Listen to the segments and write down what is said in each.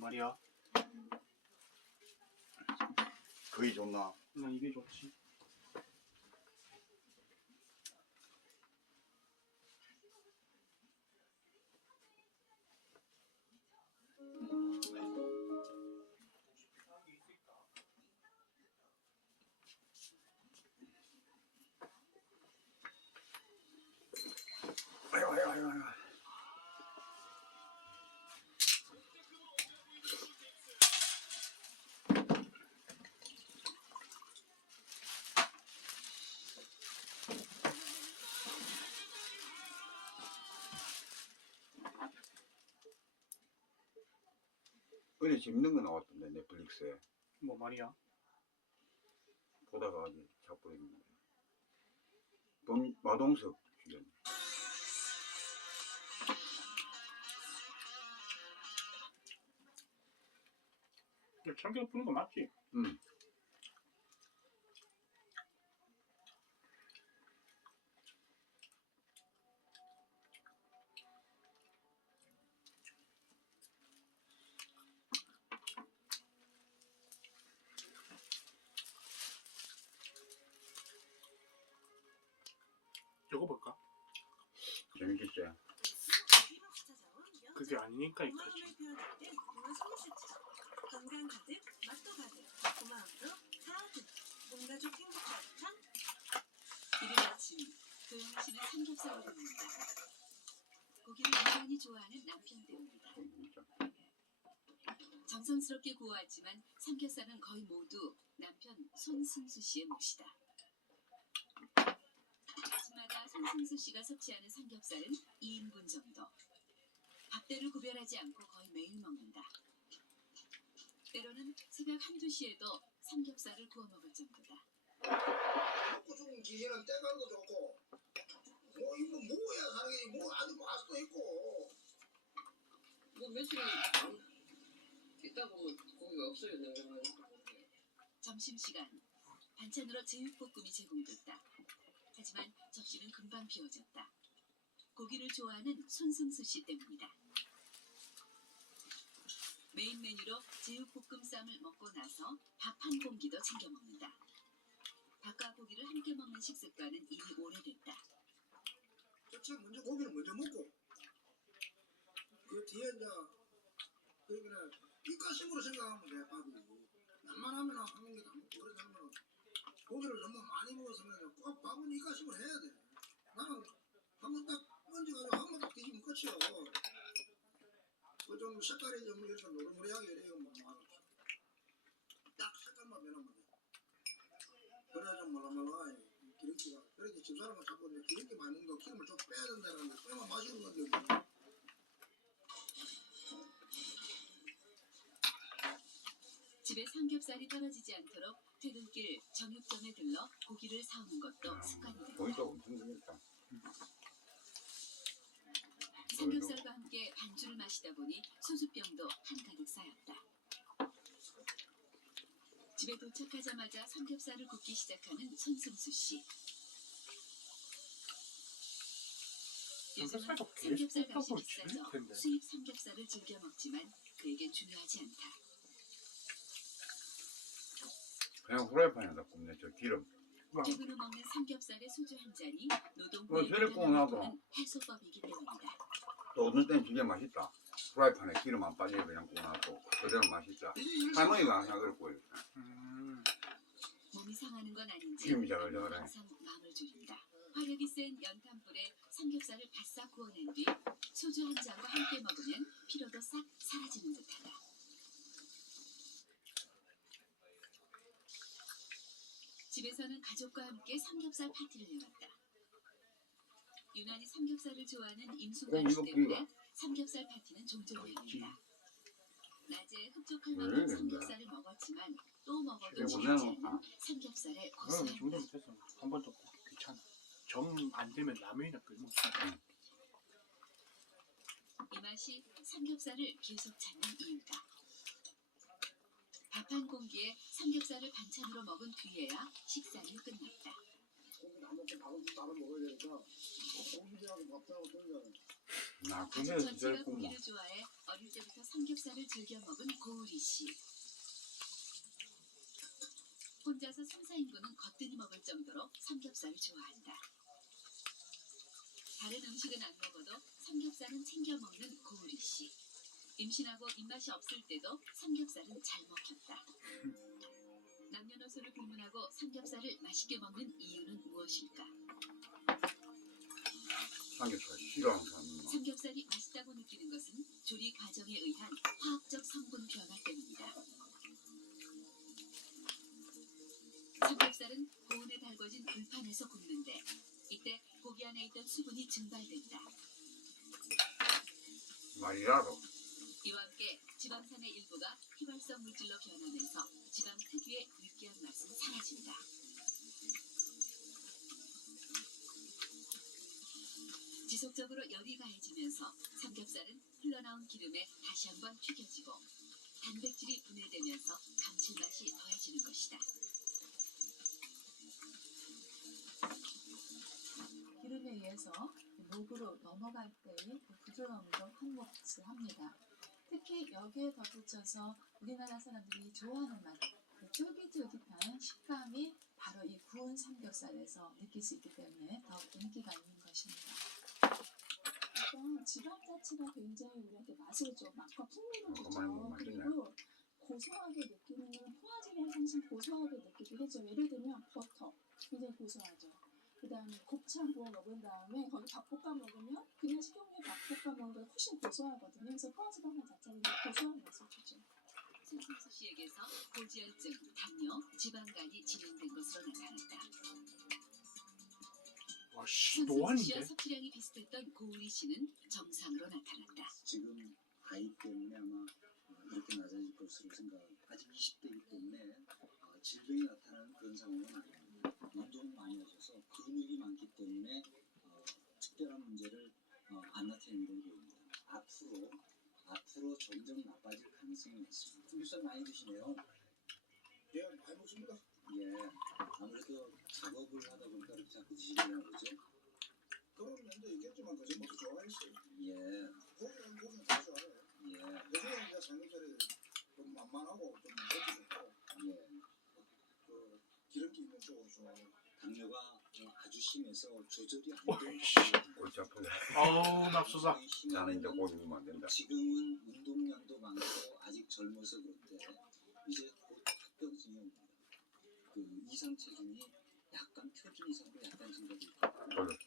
말이야. 거의 좋나? 난 이게 좋지. 아유. 어제 재밌는 거 나왔던데 넷플릭스에. 뭐 말이야. 보다가 아주 자빠졌는데. 마동석 주연. 참깨 푸는 거 맞지? 응. 저거 볼까? 재밌겠지? 그게 아니니까 이까지. 건강 가득, 맛도 가득, 고마움도 가득, 온 가족 행복 가득한 이른 아침 도영이 씨는 삼겹살을 굽는다. 고기를 유난히 좋아하는 남편 때문이다. 정성스럽게 구워왔지만 삼겹살은 거의 모두 남편 손승수 씨의 몫이다. 아침마다 손승수 씨가 섭취하는 삼겹살은 2인분 정도. 밥대를 구별하지 않고 거의 매일 먹는다. 때로는 새벽 1~2시에도 삼겹살을 구워 먹을 정도다. 먹고 죽은 기계는 때갈도 좋고 뭐 이거 먹어야 사는 게 뭐 아주 맛도 있고 뭐 며칠 있다 보면 고기가 없어요. 냉장고에. 점심시간 반찬으로 제육볶음이 제공됐다. 하지만 접시는 금방 비워졌다. 고기를 좋아하는 손승수 씨 때문이다. 메인 메뉴로 제육볶음 쌈을 먹고 나서 밥 한 공기도 챙겨 먹는다. 밥과 고기를 함께 먹는 식습관은 이미 오래됐다. 그치 먼저 고기를 먼저 먹고 그 뒤에 이제 그러니까 입가심으로 생각하면 돼. 밥이 웬만하면 한 공기 다 먹고 그러자면 고기를 너무 많이 먹어서는 꼭 밥은 입가심으로 해야 돼. 나는 한번 딱 얹어가지고 한번 딱 뒤집으면 끝이요. 그 좀 색깔이 좀 이렇게 노릇노릇하게 이래요. 딱 색깔만 변하면 돼. 그래야 좀 말라말라 기름기가 그렇게 집사람은 자꾸 이제 기름기 많은 거 기름을 좀 빼야 된다는 거 빼면 맛있는 건데 집에 삼겹살이 떨어지지 않도록 퇴근길 정육점에 들러 고기를 사오는 것도 습관이 됐다. 거기가 엄청 재밌다. 삼겹살과 함께 반주를 마시다 보니 소주병도 한가득 쌓였다. 집에 도착하자마자 삼겹살을 굽기 시작하는 손승수 씨. 요즘은 삼겹살도 계속 삼겹살 값이 굽다고 비싸져 질릴 텐데. 수입 삼겹살을 즐겨 먹지만 그에겐 중요하지 않다. 그냥 후라이팬에다 굽네 저 기름. 퇴근 후 먹는 삼겹살에 소주 한 잔이 노동 뭐, 후에 저를 구워 놔도. 해소법이기 때문이다. 또 어느 때는 진짜 맛있다. 후라이팬에 기름 안 빠지게 그냥 구워놔도 그대로 맛있다. 할머니가 항상 그럴 거예요. 몸이 상하는 건 아닌지 기름이 자글자글해. 항상 마음을 졸인다. 화력이 센 연탄불에 삼겹살을 바싹 구워낸 뒤 소주 한 잔과 함께 먹으면 피로도 싹 사라지는 듯하다. 집에서는 가족과 함께 삼겹살 파티를 열었다. 유난히 삼겹살을 좋아하는 임순관 씨 때문에 삼겹살 파티는 종종 열린다. 낮에 흡족할 만큼 삼겹살을 먹었지만 또 먹어도 지지 않는 삼겹살의 고소한 맛. 정도면 됐어. 한 번 더 귀찮아. 정 안 되면 라면이나 끓여 먹지. 이 맛이 삼겹살을 계속 찾는 이유다. 밥 한 공기에 삼겹살을 반찬으로 먹은 뒤에야 식사는 끝났다. 고기 안 먹고 밥을 따로 먹어야 되니까 고기하고 밥하고 돌려 나 가족 그게 전체가 제일 궁금. 고기를 좋아해 어릴 어릴 때부터 삼겹살을 즐겨 먹은 고우리 씨. 혼자서 3, 4인분은 거뜬히 먹을 정도로 삼겹살을 좋아한다. 다른 음식은 안 먹어도 삼겹살은 챙겨 먹는 고우리 씨. 임신하고 입맛이 없을 때도 삼겹살은 잘 먹혔다. 남녀노소를 불문하고 삼겹살을 맛있게 먹는 이유는 무엇일까? 삼겹살 싫어하는 사람이 많아. 삼겹살이 맛있다고 느끼는 것은 조리 과정에 의한 화학적 성분 변화 때문이다. 삼겹살은 고온에 달궈진 불판에서 굽는데 이때 고기 안에 있던 수분이 증발된다. 말이라도 이와 함께 지방산의 일부가 휘발성 물질로 변하면서 지방 특유의 느끼한 맛은 사라진다. 지속적으로 열이 가해지면서 삼겹살은 흘러나온 기름에 다시 한번 튀겨지고 단백질이 분해되면서 감칠맛이 더해지는 것이다. 기름에 의해서 목으로 넘어갈 때의 그 부드러움도 한몫합니다. 특히 여기에 덧붙여서 우리나라 사람들이 좋아하는 맛, 그 쫄깃쫄깃한 식감이 바로 이 구운 삼겹살에서 느낄 수 있기 때문에 더욱 인기가 있는 것입니다. 일단 지방 자체가 굉장히 우리한테 맛을 줘, 맛과 풍미를 주죠. 그만한 건 맛있네. 그리고 고소하게 느끼는 건 포화지를 항상 고소하게 느끼게 해줘. 예를 들면 버터 굉장히 고소하죠. 그 다음에 곱창 구워 먹은 다음에 거기 밥 볶아 먹으면 그냥 식용유에 밥 볶아 먹는 건 훨씬 고소하거든요. 그래서 포화지방 자체는 고소한 맛을 주죠. 손승수 씨에게서 고지혈증, 당뇨, 지방간이 진행된 것으로 나타났다. 와, 씨, 손승수 씨와 노안인데? 섭취량이 비슷했던 고우리 씨는 정상으로 나타났다. 지금 아이 때문에 아마 이렇게 낮아질 것으로 생각합니다. 아직 20대이기 때문에 질병이 나타나는 그런 상황은 아닙니다. 운동을 많이 하셔서 근육이 많기 때문에 특별한 문제를 안 나타내는 걸로 보입니다. 앞으로 점점 나빠질 가능성이 있습니다. 삼겹살 많이 드시네요. 예, 많이 먹습니다. 예, 아무래도 작업을 하다 보니까 이렇게 자꾸 드시려나 보죠. 그런 면도 있겠지만 그 전부터 좋아했어요. 예, 고기는 다 좋아해요. 예, 요즘은 이제 삼겹살이 좀 만만하고 좀 먹기 좋고 예. 그 기름기 있는 쪽으로 좋아해요. 당뇨가 아주 심해서 조절이 안 어이씨. 되는 골치 아프네. 아우, 납수사. 나는 이제 고기 먹으면 안 된다. 지금은 운동량도 많고 아직 젊어서 그런데 이제 곧 합병증이 옵니다. 그 이상 체중이 약간 표준 이상으로 약간 증가될 거고 그래.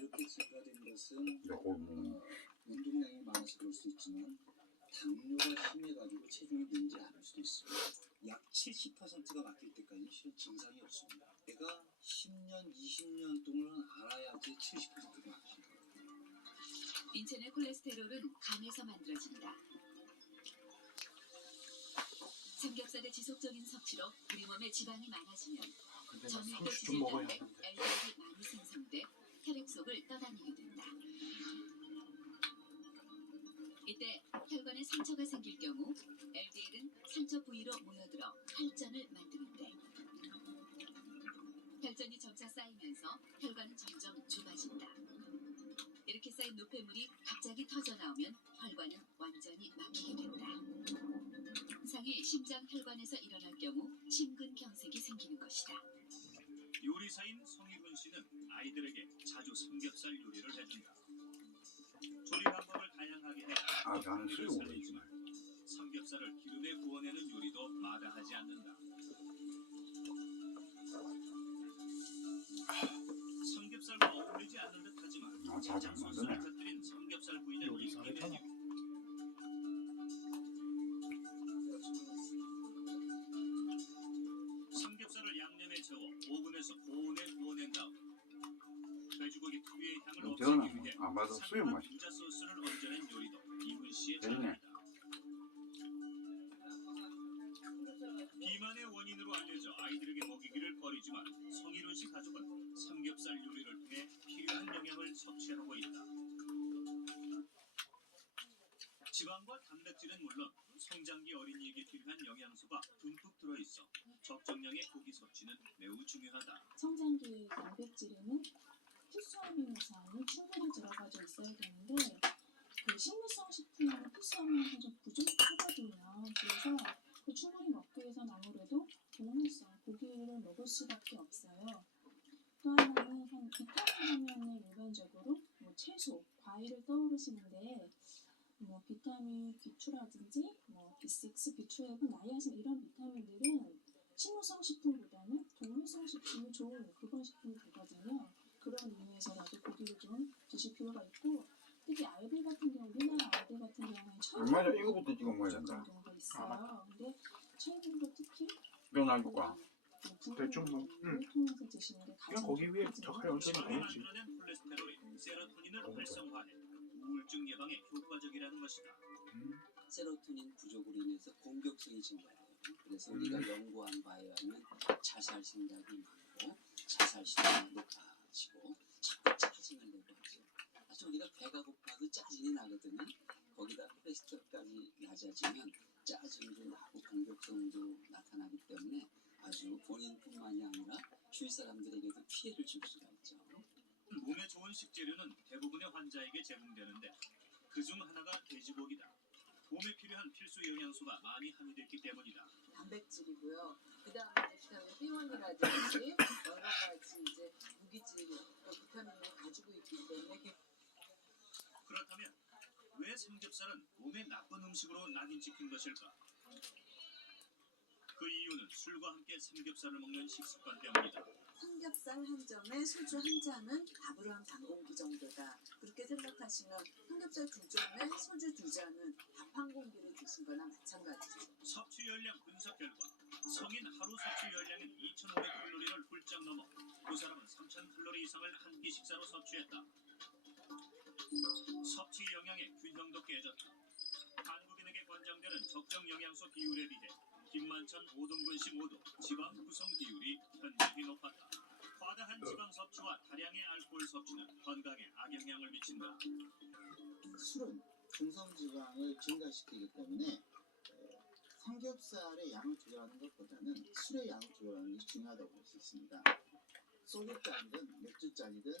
이렇게 증가된 것은 이제 고기 먹으면 운동량이 많아서 그럴 수 있지만 당뇨가 심해가지고 체중이 늘지 않을 수도 있습니다. 약 70%가 막힐 때까지 실은 증상이 없습니다. 내가 10년, 20년 동안 알아야지 70%가 막힌 거예요. 인체의 콜레스테롤은 간에서 만들어진다. 삼겹살의 지속적인 섭취로 우리 몸에 지방이 많아지면 근데 나 전해질 상추 좀 먹어야 지질감에 하는데. LDL이 많이 생성돼 혈액 속을 떠다니게 된다. 이때 혈관에 상처가 생길 경우 LDL은 상처 부위로 모여들어 혈전을 만드는데 혈전이 점차 쌓이면서 혈관은 점점 좁아진다. 이렇게 쌓인 노폐물이 갑자기 터져나오면 혈관은 완전히 막히게 된다. 상이 심장 혈관에서 일어날 경우 심근경색이 생기는 것이다. 요리사인 성희근 씨는 아이들에게 자주 삼겹살 요리를 해준다. 조리 방법을 다양하게 해 나는 요리를 수육 살리지만 삼겹살을 기름에 구워내는 요리도 마다하지 않는다. 삼겹살과 어울리지 않는 듯하지만 자주 간장 안 소스를 만드네. 터뜨린 삼겹살 부위는 요리사 인기 했잖아. 메뉴. 삼겹살을 양념에 채워 오븐에서 고온에 구워낸 다음 돼지고기 특유의 향을 없애기 저는 위해 안 봐도 수육 상큼한 맛이 분자 소스를 얹어낸 요리도 이훈 씨의 되네. 전문이다. 비만의 원인으로 알려져 아이들에게 먹이기를 꺼리지만 성희룬 씨 가족은 삼겹살 요리를 통해 필요한 영양을 섭취하고 있다. 지방과 단백질은 물론 성장기 어린이에게 필요한 영양소가 듬뿍 들어있어 적정량의 고기 섭취는 매우 중요하다. 성장기 단백질에는 필수아미노산이 충분히 들어가져 있어야 되는데 그 식물성 식품에는 필수아미노산이 과일을 떠오르시는데 뭐 비타민 B2라든지 뭐 B6, B12, 나이아신 이런 비타민들은 식물성 식품보다는 동물성 식품이 좋은 그런 식품이 되거든요. 그런 의미에서라도 고기를 좀 드실 필요가 있고 특히 아이들 같은 경우 우리나라 아이들 같은 경우는 맞아, 이거부터 지금 먹어야 된다. 경우가 있어요. 근데 철분도 특히 이거 놔줄까? 대충 뭐, 통해서 드시는 게 그냥 가장 거기 위에 좋다고 더 칼로리가 생각합니다. 되겠지. 만들어낸 콜레스테롤이 세로토닌을 활성화해 우울증 예방에 효과적이라는 것이다. 세로토닌 부족으로 인해서 공격성이 증가해요. 그래서 우리가 연구한 바에 의하면 자살 생각이 많고 자살 시도가 높아지고 자꾸 짜증을 내고 하죠. 사실 우리가 배가 고파도 짜증이 나거든요. 거기다 콜레스테롤까지 낮아지면 짜증도 나고 공격성도 나타나기 때문에 아주 본인뿐만이 아니라 주위 사람들에게도 피해를 줄 수가 있죠. 몸에 좋은 식재료는 대부분의 환자에게 제공되는데 그중 하나가 돼지고기다. 몸에 필요한 필수 영양소가 많이 함유됐기 때문이다. 단백질이고요. 그 다음에 비타민 B1이라든지 여러 가지 이제 무기질, 비타민을 가지고 있기 때문에 그렇다면 왜 삼겹살은 몸에 나쁜 음식으로 낙인 찍힌 것일까? 그 이유는 술과 함께 삼겹살을 먹는 식습관 때문이다. 삼겹살 한 점에 소주 한 잔은 밥으로 한 반 공기 정도다. 그렇게 생각하시면 삼겹살 두 점에 소주 두 잔은 밥 한 공기를 드신 거나 마찬가지죠. 섭취 열량 분석 결과 성인 하루 섭취 열량은 2,500칼로리를 훌쩍 넘어 두 사람은 3,000칼로리 이상을 한 끼 식사로 섭취했다. 섭취 영양의 균형도 깨졌다. 한국인에게 권장되는 적정 영양소 비율에 비해 김만찬, 오동근 씨 모두 지방 구성 비율이 현저히 높았다. 과다한 지방 섭취와 다량의 알코올 섭취는 건강에 악영향을 미친다. 술은 중성지방을 증가시키기 때문에 삼겹살의 양을 조절하는 것보다는 술의 양을 조절하는 것이 중요하다고 볼 수 있습니다. 소주잔이든 맥주잔이든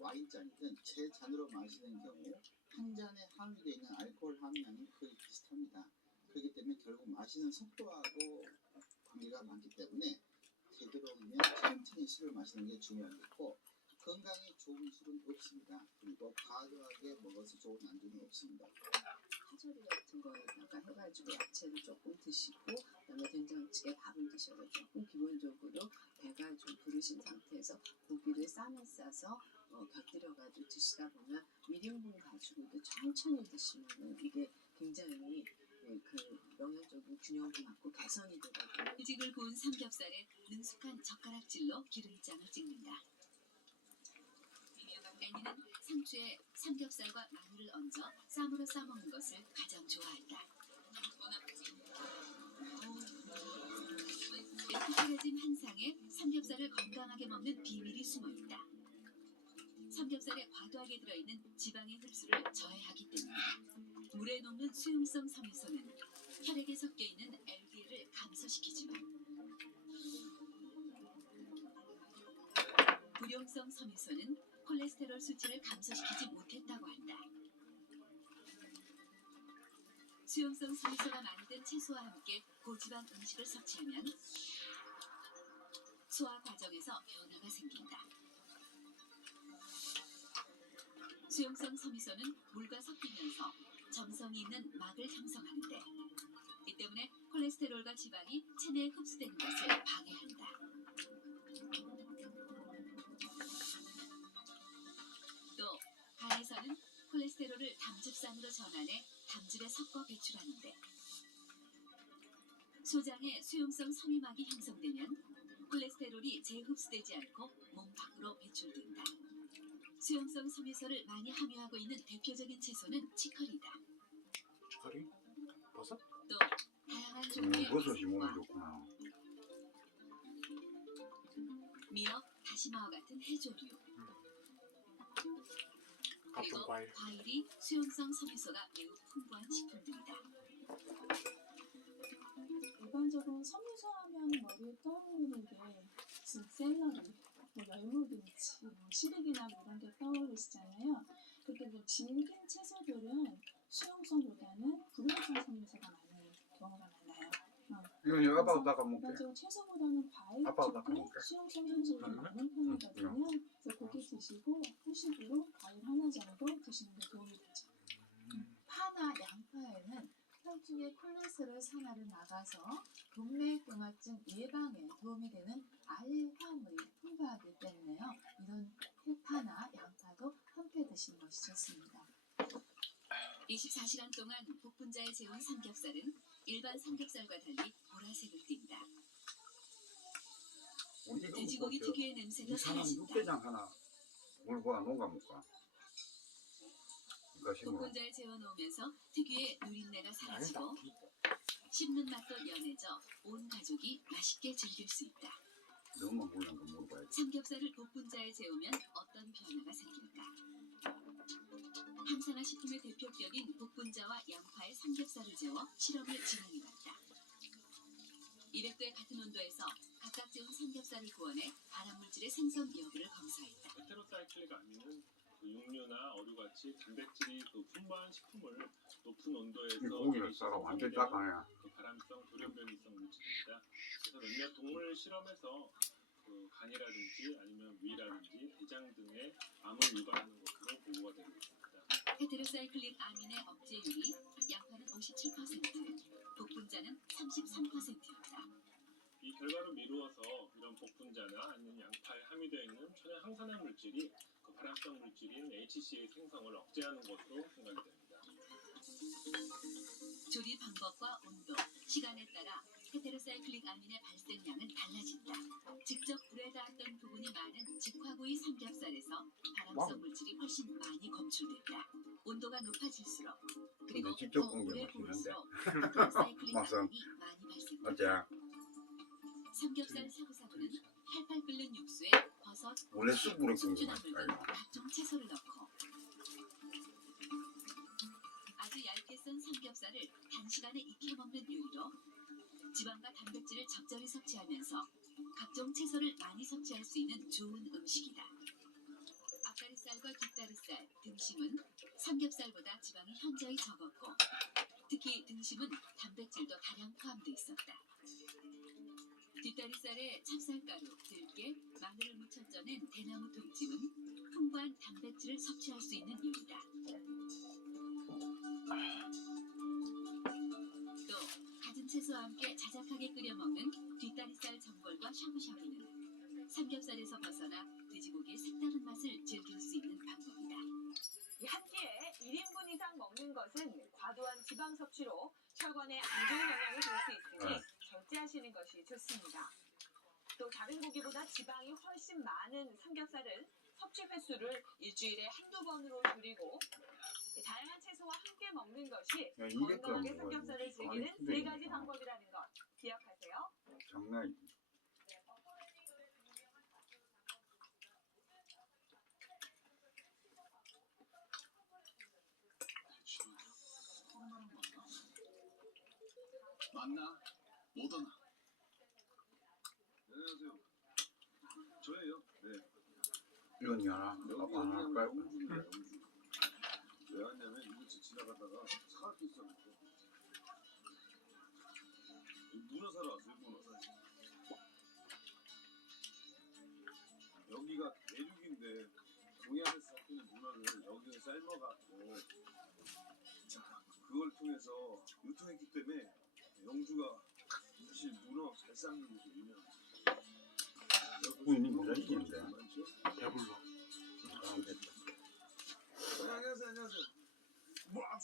와인잔이든 제 잔으로 마시는 경우 한 잔에 함유되어 있는 알코올 함량이 거의 비슷합니다. 그렇기 때문에 결국 마시는 속도하고 관계가 많기 때문에 되도록이면 천천히 술을 마시는 게 중요하겠고 건강에 좋은 술은 없습니다. 그리고 과도하게 먹어서 좋은 안주는 없습니다. 파절이 같은 거에다가 해가지고 야채를 조금 드시고 그다음에 된장찌개 밥을 드셔서 조금 기본적으로 배가 좀 부르신 상태에서 고기를 쌈에 싸서 곁들여가지고 드시다 보면 1인분 가지고도 천천히 드시면 이게 굉장히 그 영양적인 균형도 맞고 개선이 되거든요. 후직을 구운 삼겹살에 능숙한 젓가락질로 기름장을 찍는다. 애니는 상추에 삼겹살과 마늘을 얹어 쌈으로 싸먹는 것을 가장 좋아한다. 매콤해진 한 상에 삼겹살을 건강하게 먹는 비밀이 숨어있다. 삼겹살에 과도하게 들어있는 지방의 흡수를 저해하기 때문이다. 물에 녹는 수용성 섬유소는 혈액에 섞여있는 LDL을 감소시키지만 불용성 섬유소는 콜레스테롤 수치를 감소시키지 못했다고 한다. 수용성 섬유소가 많은 채소와 함께 고지방 음식을 섭취하면 소화 과정에서 변화가 생긴다. 수용성 섬유소는 물과 섞이면서 점성이 있는 막을 형성하는데 이 때문에 콜레스테롤과 지방이 체내에 흡수되는 것을 방해한다. 또 간에서는 콜레스테롤을 담즙산으로 전환해 담즙에 섞어 배출하는데 소장에 수용성 섬유막이 형성되면 콜레스테롤이 재흡수되지 않고 몸 밖으로 배출된다. 수용성 섬유소를 많이 함유하고 있는 대표적인 채소는 치커리다. 치커리? 버섯? 또 다양한 종류의 버섯이 몸에 버섯과 좋구나. 미역, 다시마와 같은 해조류 그리고 각종 과일. 과일이 수용성 섬유소가 매우 풍부한 식품들이다. 일반적으로 섬유소 하면 머리에 떠오르는 게 무슨 샐러리, 뭐 열무김치, 시래기나 이런 게 떠오르시잖아요. 그렇게 이제 질긴 채소들은 수용성보다는 불용성 섬유소가 많은 경우가 많아요. 이거 아빠가 닦아 먹게. 일반적으로 채소보다는 과일 아빠가 닦아 쪽이 먹게. 수용성 섬유소가 많은 편이거든요. 그래서 고기 드시고 후식으로 과일 하나 정도 드시는 게 스트레스를 산화를 나가서 동맥경화증 예방에 도움이 되는 알화물이 풍부하기 때문에요. 이런 해파나 양파도 함께 드시는 것이 좋습니다. 24시간 동안 복분자에 재운 삼겹살은 일반 삼겹살과 달리 보라색을 띈다. 돼지고기 특유의 냄새도 이 사람 사라진다. 육개장 하나 물고 농가 못가. 그러니까 심으로. 복분자에 재워놓으면서 특유의 누린내가 사라지고 씹는 맛도 연해져 온 가족이 맛있게 즐길 수 있다. 너무 물는 거 물어봐야지. 삼겹살을 복분자에 재우면 어떤 변화가 생길까? 항산화 식품의 대표격인 복분자와 양파의 삼겹살을 재워 실험을 진행해봤다. 200도의 같은 온도에서 각각 재운 삼겹살을 구워내 발암물질의 생성 여부를 검사했다. 헤테로사이클릭 아민은 그 육류나 어류같이 단백질이 그 풍부한 식품을 높은 온도에서 이 고기를 썰어 완전 닦아내야. 그 발암성 돌연변이성 물질입니다. 그래서 몇몇 동물 실험에서 그 간이라든지 아니면 위라든지 대장 등의 암을 유발하는 것으로 보고가 되고 있습니다. 헤테로사이클릭 아민의 억제율이 양파는 57%, 복분자는 33%였다. 이 결과로 미루어서 이런 복분자나 아니면 양파에 함유되어 있는 천연 항산화 물질이 그 발암성 물질인 HC의 생성을 억제하는 것으로 생각이 됩니다. 조리 방법과 온도, 시간에 따라 헤테로사이클릭 아민의 발생량은 달라진다. 직접 불에 닿았던 부분이 많은 직화구이 삼겹살에서 발암성 물질이 훨씬 많이 검출됐다. 온도가 높아질수록 그리고 근데 직접 더 구운 게 오래 맛있는데. 구울수록 헤테로사이클릭 맛은 아민이 많이 발생된다. 어째? 삼겹살 샤브샤브는 팔팔 끓는 육수에 버섯, 원래 쑥으로 구운 게 숙주나물 등 맛있다. 각종 채소를 넣고 아주 얇게 썬 삼겹살을 단시간에 익혀 먹는 요리로 지방과 단백질을 적절히 섭취하면서 각종 채소를 많이 섭취할 수 있는 좋은 음식이다. 앞다리살과 뒷다리살, 등심은 삼겹살보다 지방이 현저히 적었고 특히 등심은 단백질도 다량 포함되어 있었다. 뒷다리살에 찹쌀가루, 들깨, 마늘을 묻혀 쪄낸 대나무 통찜은 풍부한 단백질을 섭취할 수 있는 요리다. 또 갖은 채소와 함께 자작하게 끓여 먹는 뒷다리살 전골과 샤브샤브는 삼겹살에서 벗어나 돼지고기의 색다른 맛을 즐길 수 있는 방법이다. 한 끼에 1인분 이상 먹는 것은 과도한 지방 섭취로 혈관에 안 좋은 영향을 줄 수 있으니 절제하시는 것이 좋습니다. 또 다른 고기보다 지방이 훨씬 많은 삼겹살은 섭취 횟수를 일주일에 한두 번으로 줄이고 다양한 채소와 함께 먹는 것이 건강하게 삼겹살을 즐기는 세 가지 방법이라는 것 기억하세요. 장난이. 맞나? 못 오나? 안녕하세요. 저예요. 네. 이건 하나, 여기 아빠 하나 할까요? 영주입니다. 영주. 왜 왔냐면 이곳에 지나가다가 차가 있었는데 문어 사러 왔어요. 문어. 여기가 대륙인데 동해안에서 잡히는 문어를 여기에 삶아갖고 그걸 통해서 유통했기 때문에 영주가 사실 문어 잘 삶는 곳이 유명해요.